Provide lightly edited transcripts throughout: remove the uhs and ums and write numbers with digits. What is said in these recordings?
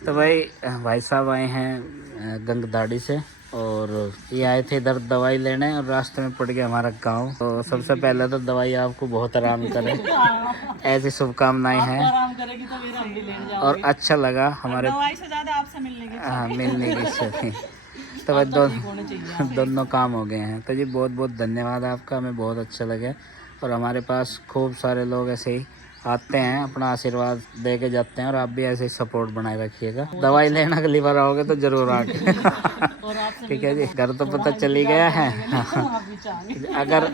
तो भाई साहब आए हैं गंगदाड़ी से और ये आए थे इधर दवाई लेने और रास्ते में पड़ गया हमारा गांव। तो सबसे पहले तो दवाई आपको बहुत आराम करे ऐसी शुभकामनाएं हैं आराम करेगी तो फिर हम भी लेने जाओगे। और अच्छा लगा हमारे दवाई से ज्यादा आपसे मिलने की हाँ मिलने की इच्छा थी। तो भाई दोनों काम हो गए हैं। तो जी बहुत बहुत धन्यवाद आपका, हमें बहुत अच्छा लगे। और हमारे पास खूब सारे लोग ऐसे ही आते हैं, अपना आशीर्वाद दे के जाते हैं और आप भी ऐसे ही सपोर्ट बनाए रखिएगा। दवाई लेना अगली बार आओगे तो जरूर आके ठीक है जी। घर तो पता चली गया है अगर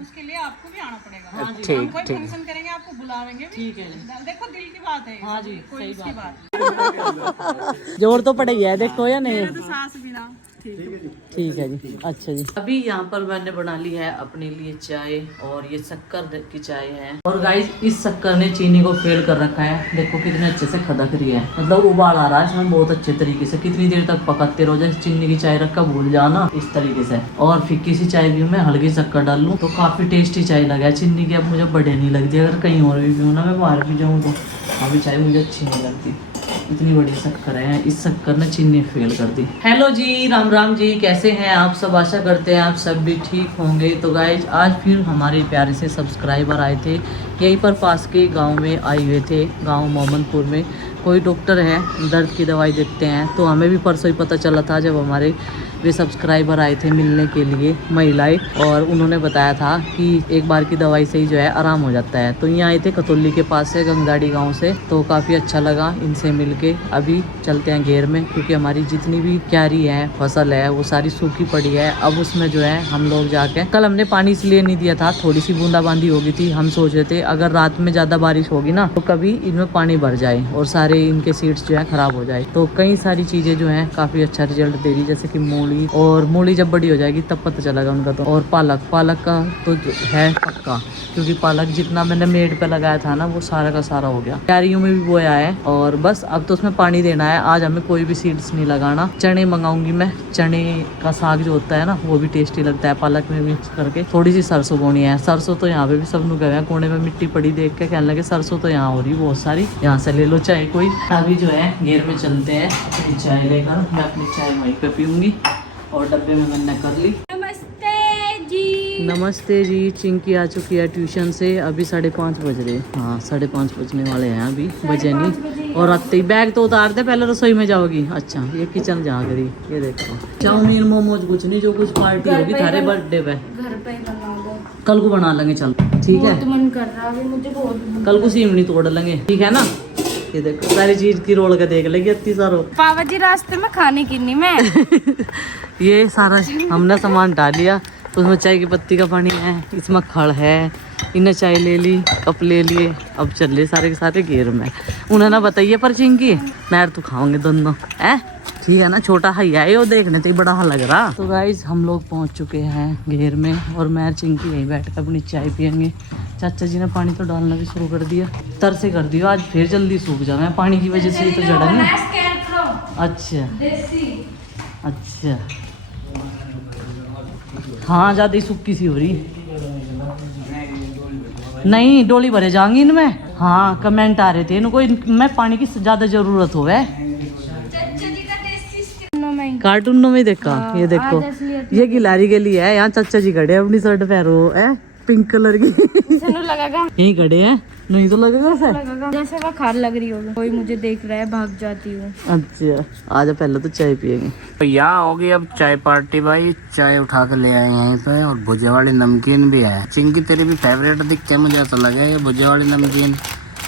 उसके लिए आपको भी आना पड़ेगा। ठीक ठीक फंक्शन करेंगे आपको बुलावेंगे। ठीक है, देखो दिल की बात है। हाँ जी, कोई सही बात। जोर तो पड़ेगा है, देखो या नहीं। तो सास बिना ठीक है जी। अच्छा जी, अभी यहाँ पर मैंने बना ली है अपने लिए चाय और ये शक्कर की चाय है। और गाइस इस शक्कर ने चीनी को फेल कर रखा है। देखो कितने अच्छे से खदक रही है, मतलब उबाल आ रहा है इसमें बहुत अच्छे तरीके से। कितनी देर तक पकाते रहो, जैसे चीनी की चाय रखा भूल जाना इस तरीके से। और फिक्की सी चाय भी मैं हल्की शक्कर डाल लूँ तो काफी टेस्टी चाय लगा है। चीनी की अब मुझे बढ़िया नहीं लगती, अगर कहीं और भी पीऊँ ना, मैं बाहर भी जाऊँ तो अभी चाय मुझे अच्छी नहीं लगती। इतनी बड़ी शक्कर है, इस शक्कर ने चीनी फेल कर दी। हेलो जी, राम राम जी, कैसे हैं आप सब? आशा करते हैं आप सब भी ठीक होंगे। तो गाइज आज फिर हमारे प्यारे से सब्सक्राइबर आए थे, यहीं पर पास के गांव में आए हुए थे। गांव मोमनपुर में कोई डॉक्टर है, दर्द की दवाई देते हैं। तो हमें भी परसों ही पता चला था जब हमारे वे सब्सक्राइबर आए थे मिलने के लिए, महिलाएं, और उन्होंने बताया था कि एक बार की दवाई से ही जो है आराम हो जाता है। तो यहाँ आए थे कतौली के पास से, गंगदाड़ी गांव से। तो काफ़ी अच्छा लगा इनसे मिलके। अभी चलते हैं घेर में, क्योंकि हमारी जितनी भी क्यारी है, फसल है, वो सारी सूखी पड़ी है। अब उसमें जो है हम लोग जाके, कल हमने पानी इसलिए नहीं दिया था, थोड़ी सी बूंदाबांदी हो गई थी। हम सोच रहे थे अगर रात में ज़्यादा बारिश होगी ना तो कभी इनमें पानी भर जाए और सारे इनके सीड्स जो है खराब हो जाए। तो कई सारी चीज़ें जो है काफ़ी अच्छा रिजल्ट दे रही, जैसे कि मूली, और मूली जब बड़ी हो जाएगी तब पता चलेगा उनका। तो और पालक का तो है पक्का, क्योंकि पालक जितना मैंने मेड़ पे लगाया था ना वो सारा का सारा हो गया। क्यारियों में भी बोया है और बस अब तो उसमें पानी देना है। आज हमें कोई भी सीड्स नहीं लगाना। चने मंगाऊंगी मैं, चने का साग जो होता है ना वो भी टेस्टी लगता है पालक में मिक्स करके। थोड़ी सी सरसों बोनी है। सरसों तो यहाँ पे भी सब लोग गए, कोने में मिट्टी पड़ी देख के कहने लगे सरसों तो यहाँ हो रही बहुत सारी, यहाँ से ले लो चाय कोई। अभी जो है घेर में चलते हैं अपनी चाय लेकर। मैं अपनी चाय वहीं पे पीऊंगी और डब्बे में मैंने कर ली। नमस्ते जी। नमस्ते जी। चिंकी आ चुकी है ट्यूशन से। अभी 5:30 बज रहे। हाँ 5:30 बजने वाले हैं, अभी बजे नहीं। और आते ही बैग तो उतार दे, पहले रसोई में जाओगी। अच्छा ये किचन जा करी, ये देखो चाउमीन मोमोज कुछ नहीं, जो कुछ पार्टी होगी थारे बर्थडे पे घर पे बना दो, कल को बना लेंगे। चल ठीक है, मन कर रहा है मुझे बहुत, कल को सीमनी तोड़ लेंगे, ठीक है ना। ये देखो सारी चीज की रोल के देख लेगी इतनी सारो। पापा जी रास्ते में खाने की नहीं मैं ये सारा हमने सामान डाल लिया। उसमें चाय की पत्ती का पानी है, इसमें खड़ है, इन्हें चाय ले ली, कप ले लिए। अब चल रहे सारे के सारे घेर में। उन्हें ना बताइए पर चिंकी मैं तो खाओगे दोनों है, ठीक है ना। छोटा हैया है वो, देखने तो ही बड़ा लग रहा। तो गाइज हम लोग पहुंच चुके हैं घेर में और मैं चिंकी यहीं बैठ कर अपनी चाय पियेंगे। चाचा जी ने पानी तो डालना भी शुरू कर दिया, तर से कर दिया। आज फिर जल्दी सूख जाए, पानी की वजह से ही तो जड़ा नहीं। अच्छा अच्छा, हाँ ज़्यादा ही सूखी सी हो रही। नहीं डोली भरे जाऊंगी इनमें। हाँ कमेंट आ रहे थे इनको मैं पानी की ज़्यादा ज़रूरत हो है। कार्टूनों में देखा। हाँ, ये देखो ये गिलारी के लिए है। यहाँ चाचा जी खड़े अपनी शर्ट पहनो है पिंक कलर की लगेगा यही खड़े हैं, नहीं तो लगेगा सर जैसे वो खार लग रही होगी, कोई मुझे देख रहा है भाग जाती हूँ। अच्छा आज पहले तो चाय पियेंगे। तो यहाँ होगी अब चाय पार्टी। भाई चाय उठा कर ले आए यहीं पे और भुजे वाली नमकीन भी है। चिंकी तेरी भी फेवरेट दिख के मुझे ऐसा लगा ये भुजे वाली नमकीन।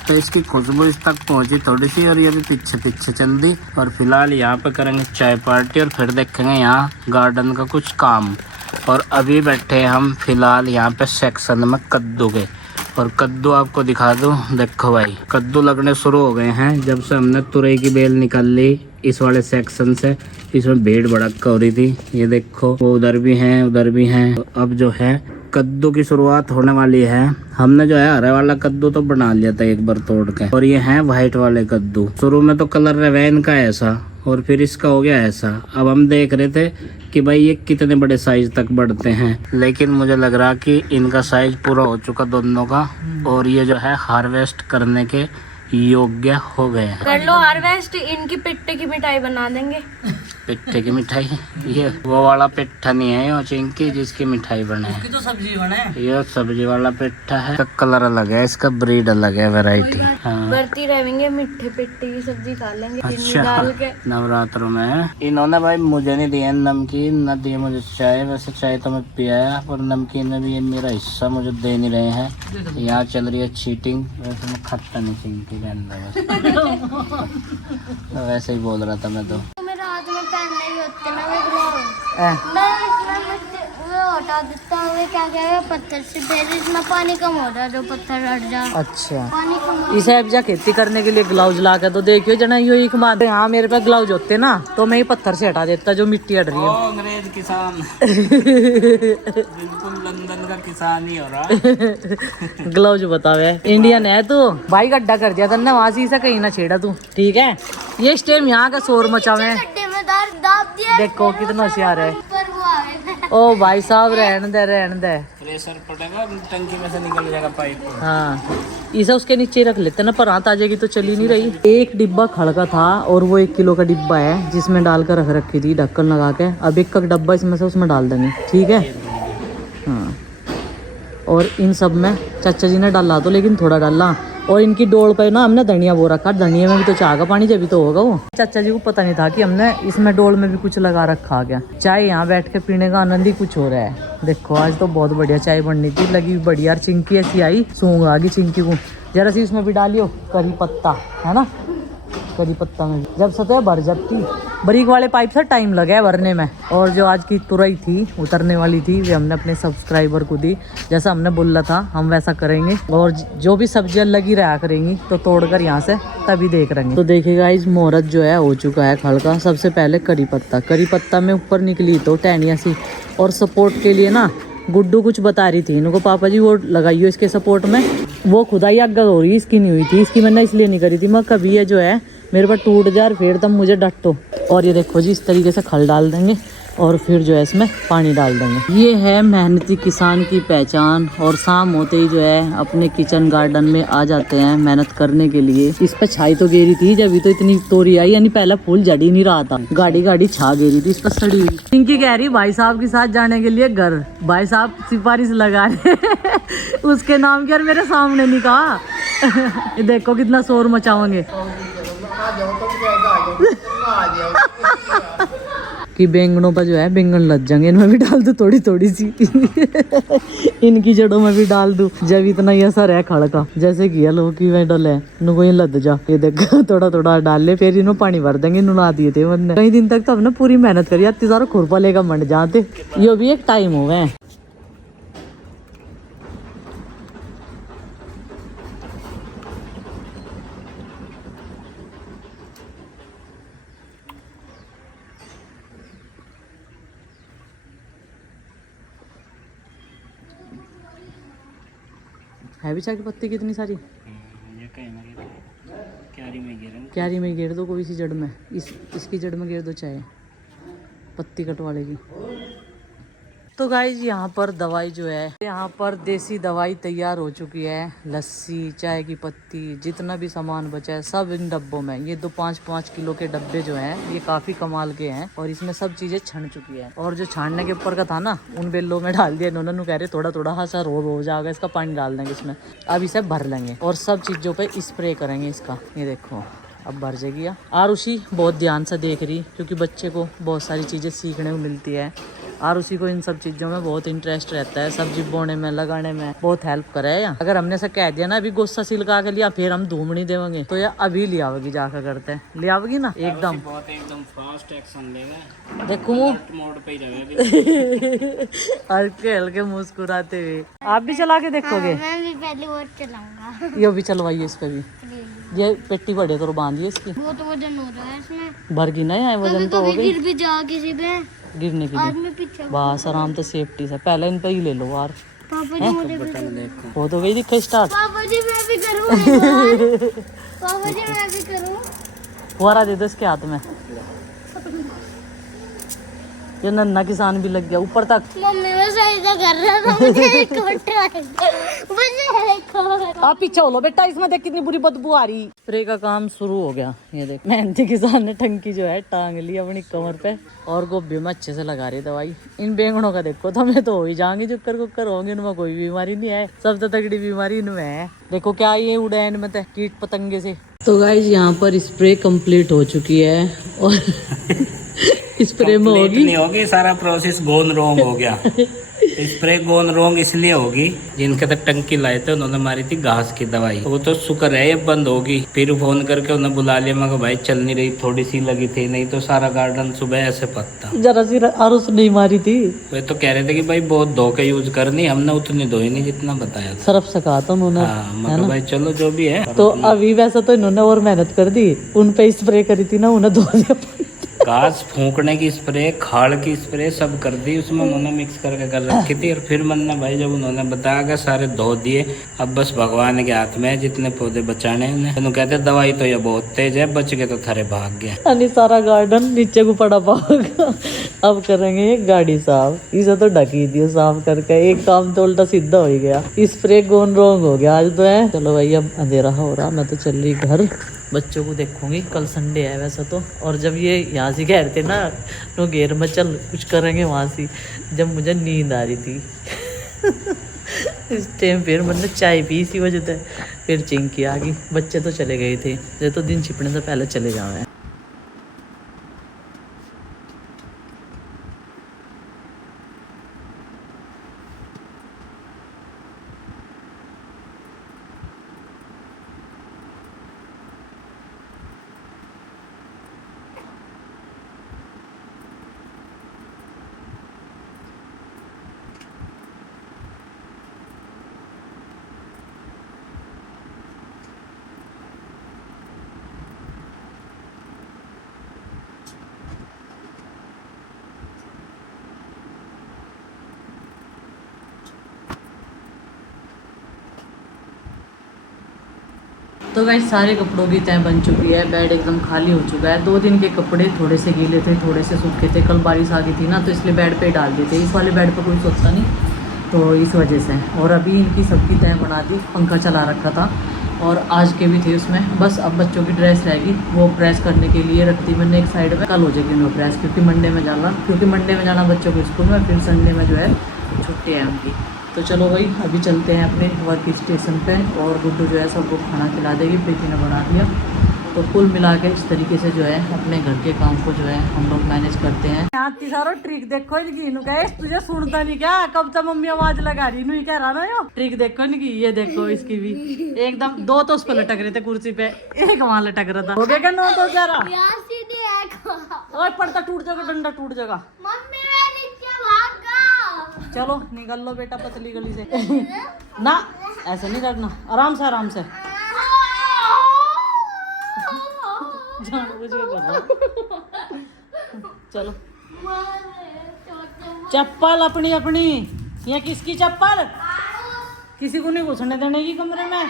तो इसकी खुशबू इस तक पहुंची थोड़ी सी और ये भी पीछे पीछे चल दी। और फिलहाल यहाँ पे करेंगे चाय पार्टी और फिर देखेंगे यहाँ गार्डन का कुछ काम। और अभी बैठे हम फिलहाल यहाँ पे सेक्शन में कद्दू के, और कद्दू आपको दिखा दूँ। देखो भाई कद्दू लगने शुरू हो गए हैं जब से हमने तुरई की बेल निकाल ली इस वाले सेक्शन से। इसमें भीड़ भड़क हो रही थी, ये देखो वो उधर भी हैं उधर भी हैं। तो अब जो है कद्दू की शुरुआत होने वाली है। हमने जो है हरे वाला कद्दू तो बना लिया था एक बार तोड़ के, और ये है व्हाइट वाले कद्दू। शुरू में तो कलर रेवैन का ऐसा और फिर इसका हो गया ऐसा। अब हम देख रहे थे कि भाई ये कितने बड़े साइज तक बढ़ते हैं, लेकिन मुझे लग रहा कि इनका साइज पूरा हो चुका दोनों का। और ये जो है हार्वेस्ट करने के योग्य हो गए हैं। कर लो हार्वेस्ट, इनकी पिट्टे की मिठाई बना देंगे। पिट्ठे की मिठाई, ये वो वाला पिट्ठा नहीं है, ये चिंकी जिसकी मिठाई बने है। तो सब्जी बने, ये सब्जी वाला पिट्ठा है, इसका कलर अलग है, इसका ब्रीड अलग है, वैरायटी। हाँ। बढ़ती रहेंगे, मिठे पिट्टे की सब्जी खा लेंगे चीनी अच्छा, डाल के। नवरात्रों में इन्होंने भाई मुझे नहीं दिया नमकीन, न दिए मुझे चाय। वैसे चाय तो मैं पिया, पर नमकीन में भी ये मेरा हिस्सा मुझे दे नहीं रहे हैं। यहाँ चल रही है चीटिंग। वैसे मैं खाता नहीं चिंकी के अंदर, वैसे ही बोल रहा था मैं तो। मेरे हाथ में पेन नहीं होते ना, मैं इसमें वो हटा देता हूँ, क्या क्या है पत्थर से, फिर इसमें पानी कम हो रहा है, जो पत्थर हट जा। अच्छा, पानी कम इसे अब जा खेती करने के लिए ग्लव्स ला के तो देखियो जना, यो एक बात यहाँ मेरे पे ग्लव्स होते ना तो मैं ही पत्थर से हटा देता जो मिट्टी हट रही है। अंग्रेज किसान बिल्कुल लंदन का किसान ही हो रहा। ग्लव्स बतावे इंडियन है तू भाई, गड्ढा कर दिया करना वहां से कहीं ना छेड़ा तू, ठीक है। ये इस टाइम यहाँ का शोर मचावे, दाब दिया, देखो कितना होशियार है। पर वो आएगा। ओ भाई साहब रहने दे रहने दे, प्रेशर पड़ेगा, टंकी में से निकल जाएगा पाइप। हाँ इसे उसके नीचे रख लेते ना, पर रात आ जाएगी तो चली नहीं रही। एक डिब्बा खड़का था और वो 1 किलो का डिब्बा है जिसमें डालकर रख रखी थी ढक्कन लगा के। अब एक का डब्बा इसमें से उसमें डाल देंगे, ठीक है। हाँ, और इन सब में चाचा जी ने डाला तो, लेकिन थोड़ा डाला। और इनकी डोल पे ना हमने धनिया बो रखा, धनिया में भी तो चाय का पानी जब तो होगा वो। चाचा जी को पता नहीं था कि हमने इसमें डोल में भी कुछ लगा रखा गया। चाय यहाँ बैठ के पीने का आनंद ही कुछ हो रहा है। देखो आज तो बहुत बढ़िया चाय बननी थी, लगी बढ़िया। यार चिंकी ऐसी आई, सूंघ आ गई चिंकी को। जरा सी इसमें भी डालियो करी पत्ता, है ना, करी पत्ता में जब सतह भर जाती। बरीक वाले पाइप से टाइम लगा है भरने में। और जो आज की तुरई थी उतरने वाली थी, वे हमने अपने सब्सक्राइबर को दी। जैसा हमने बोला था हम वैसा करेंगे, और जो भी सब्जियां लगी रहा करेंगी तो तोड़कर यहाँ से तभी देख रहेंगे। तो देखिएगा इस मुहूर्त जो है हो चुका है खड़का। सबसे पहले करी पत्ता में ऊपर निकली तो टहनिया सी, और सपोर्ट के लिए ना गुड्डू कुछ बता रही थी इनको, पापा जी वो लगाइयो इसके सपोर्ट में। वो खुदाई आग हो रही, इसकी नहीं हुई थी, इसकी मैंने इसलिए नहीं करी थी, मैं कभी ये जो है मेरे पास टूट जाए फिर तब मुझे डटो। और ये देखो जी इस तरीके से खल डाल देंगे और फिर जो है इसमें पानी डाल देंगे। ये है मेहनती किसान की पहचान। और शाम होते ही जो है अपने किचन गार्डन में आ जाते हैं मेहनत करने के लिए। इस पर छाई तो गेरी थी, जब तो इतनी तोरी आई, यानी पहला फूल जड़ी नहीं रहा था, गाड़ी छा गेरी थी इस पर सड़ी हुई। इनकी कह रही भाई साहब के साथ जाने के लिए घर, भाई साहब सिफारिश लगा रहे उसके नाम की, और मेरे सामने नहीं कहा ये देखो कितना शोर मचाओगे कि बैंगनों पर जो है बैंगन लग जाएंगे, इनमें भी डाल दूं थोड़ी थोड़ी सी इनकी जड़ों में भी डाल दूं। जब इतना ही असर है खड़का, जैसे कि लो कि वह डले इनको ये लद जा, ये देखो थोड़ा थोड़ा डाल ले, फिर इन्हों पानी भर देंगे। नुला दिए थे मैंने कई दिन तक, तो हमने पूरी मेहनत करी, इतनी सारा खुरपा लेकर मंड जाते। ये भी एक टाइम हो गए। है भी चाय की पत्ती कितनी सारी, ये क्यारी में घेर दो कोई सी जड़ में, इसकी जड़ में घेर दो चाय पत्ती कटवा लेगी। तो गाइज यहाँ पर दवाई जो है, यहाँ पर देसी दवाई तैयार हो चुकी है। लस्सी, चाय की पत्ती, जितना भी सामान बचा है सब इन डब्बों में। ये 5-5 किलो के डब्बे जो हैं ये काफी कमाल के हैं, और इसमें सब चीजें छन चुकी है। और जो छानने के ऊपर का था ना, उन बेलों में डाल दिया इन्होंने। कह रहे थोड़ा थोड़ा सा रो हो जाएगा, इसका पानी डाल देंगे इसमें। अब इसे भर लेंगे और सब चीजों पे स्प्रे करेंगे इसका। ये देखो अब भर जाएगी। आरुषि बहुत ध्यान से देख रही, क्योंकि बच्चे को बहुत सारी चीजें सीखने को मिलती है। आरुषि को इन सब चीज़ों में बहुत इंटरेस्ट रहता है, सब्जी बोने में, लगाने में बहुत हेल्प करे है। अगर हमने से कह दिया ना अभी गुस्सा सिलका के लिया, फिर हम धूम नहीं देंगे, तो ये अभी ले आओगी जाकर करते हैं, ले आओगी ना एकदम एकदम फास्ट एक्शन लेगा। देखो मोड पे ही रहेगा हल्के हल्के मुस्कुराते हुए। आप भी चला के देखोगे? मैं भी पहली बार चलाऊंगा। ये भी चलवाइए इस पे भी। ये पेटी बड़े तो बांधिए इसकी, वो तो वजन हो रहा है इसमें, भर की नहीं है वजन तो हो गई। गिर भी जा किसी पे, गिरने के लिए बस आराम तो सेफ्टी से पहले इन पे ही ले लो यार। पापा जी मुझे हो तो गई दिखो स्टार्ट। पापा जी मैं भी करूँ पापा जी मैं भी करूँ। फुहारा दे दो इसके हाथ में। ये नन्ना किसान भी लग गया ऊपर तक। मम्मी मैं सही से कर रहा था, मुझे एक मुझे आप पीछे हो लो बेटा, इसमें देख कितनी बुरी बदबू आ रही। स्प्रे का काम शुरू हो गया। ये देख मेहनती किसान ने टंकी जो है टांग ली अपनी कमर पे और गोभी में अच्छे से लगा रही दवाई। इन बैंगनों का देखो तो मैं तो हो ही जाऊंगी, चुक्कर कुक्कर होंगे, इनमें कोई बीमारी नहीं है, सबसे तगड़ी बीमारी इनमें है। देखो क्या ये उड़े इनमें कीट पतंगे से। तो गाइस यहाँ पर स्प्रे कंप्लीट हो चुकी है और स्प्रे में होगी नहीं होगी, सारा प्रोसेस गोन रॉन्ग हो गया। स्प्रे गोन रॉन्ग इसलिए होगी, जिनके तक टंकी लाए थे उन्होंने मारी थी घास की दवाई, वो तो शुक्र है ये बंद होगी। फिर फोन करके उन्हें बुला लिया, मैं भाई चल नहीं रही, थोड़ी सी लगी थी, नहीं तो सारा गार्डन सुबह ऐसे पत्ता। जरा सी आरुस नहीं मारी थी। वे तो कह रहे थे कि भाई बहुत धो के यूज करनी, हमने उतनी धोई नहीं जितना बताया था। सरफ से कहा था उन्होंने। हाँ, मतलब भाई चलो जो भी है। तो अभी वैसा तो इन्होंने और मेहनत कर दी, उन पे स्प्रे करी थी ना, उन्हें धो दिया। घास फूंकने की स्प्रे, खाड़ की स्प्रे सब कर दी उसमें उन्होंने मिक्स करके कर रखी थी। और फिर मैंने भाई जब उन्होंने बताया कि सारे धो दिए, अब बस भगवान के हाथ में है जितने पौधे बचाने उन्हें। तो कहते दवाई तो ये बहुत तेज है, बच के तो थारे भाग गया। यानी सारा गार्डन नीचे को पड़ा पाओगा। अब करेंगे ये गाड़ी साफ, इसे तो ढकी दियो साफ करके, एक काम तो उल्टा सीधा हो ही गया। स्प्रे गोन रॉन्ग हो गया आज तो है। चलो भाई अब अंधेरा हो रहा, मैं तो चल रही घर, बच्चों को देखूंगी, कल संडे है वैसे तो। और जब ये यहाँ से कह रहे थे ना तो घेर में चल कुछ करेंगे वहाँ से, जब मुझे नींद आ रही थी इस टाइम फिर मैंने चाय पी इसी वजह से, फिर चिंकी आ गई। बच्चे तो चले गए थे, ये तो दिन छिपने से पहले चले जाओ। तो गाइस सारे कपड़ों की तय बन चुकी है, बेड एकदम खाली हो चुका है। 2 दिन के कपड़े थोड़े से गीले थे, थोड़े से सूखे थे, कल बारिश आ गई थी ना तो इसलिए बेड पे डाल दिए थे। इस वाले बेड पे कोई सोता नहीं तो इस वजह से। और अभी इनकी सबकी तय बना दी, पंखा चला रखा था और आज के भी थे उसमें। बस अब बच्चों की ड्रेस रहेगी, वो प्रेस करने के लिए रख दी मैंने एक साइड में, कल हो जाएगी वो प्रेस, क्योंकि मंडे में जाना बच्चों को स्कूल में, फिर संडे में जो है छुट्टी है उनकी। तो चलो भाई अभी चलते हैं अपने वर्क स्टेशन पे और गुड्डू जो है सबको खाना खिला देगी, प्रीति ने बना दिया। तो कुल मिला के इस तरीके से जो है अपने घर के काम को जो है हम लोग मैनेज करते हैं। यहाँ सारा ट्रिक देखो इनकी, तुझे सुनता नहीं क्या, कब तक मम्मी आवाज लगा रही नहीं कह रहा ना, यो ट्रिक देखो इनकी, ये देखो इसकी भी एकदम 2 तो उस पर लटक रहे थे कुर्सी पे, एक वहाँ लटक रहा था। हो गया क्या 9 तो 11? और पड़ता टूट जाएगा, डंडा टूट जाएगा। चलो निकल लो बेटा पतली गली से। ना ऐसे नहीं करना, आराम से आराम से, जानबूझ के कर रहा। चलो चप्पल अपनी अपनी, ये किसकी चप्पल? किसी को नहीं घुसने देने की कमरे में।